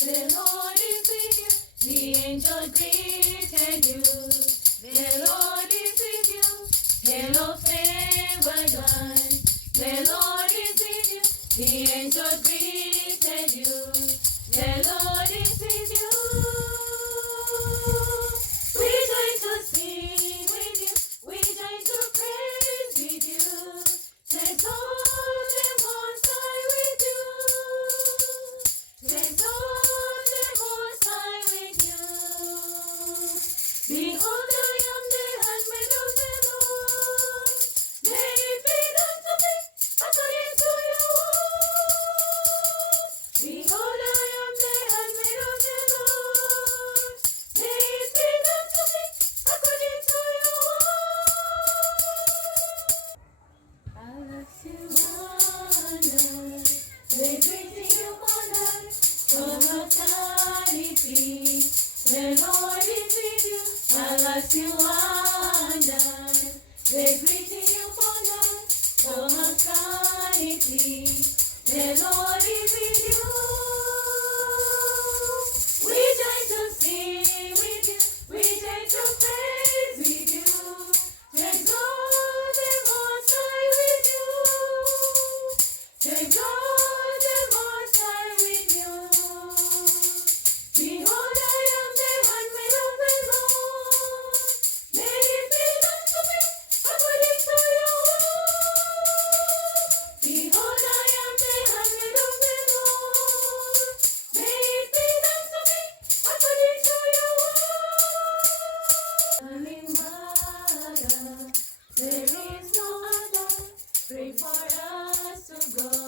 The Lord is with you. The angel greeted you. The Lord is with you. Hello, favored one. The Lord is with you. The angel greeted you. The Lord is with you. We join to sing with you. We join to praise with you. Let's all the Most High with you. Let's all the Most High with you. Behold, I am the handmaid of the Lord. May it be done to me according to your word. Behold, I am the handmaid of the Lord. May it be done to me according to your word. As you wander, they greeting you on earth from eternity. The Lord is with you. As you wander, they greeting you on earth from eternity. The Lord is with you. We join to sing with you. We join to praise with you. Let's all the Most High with you. Let's all the Most High with you. Behold, I am the handmaid of the Lord. May it be done to me according to your word. Behold, I am the handmaid of the Lord. May it be done to me according to your word. Darling mother, there is no other. Pray for us to go.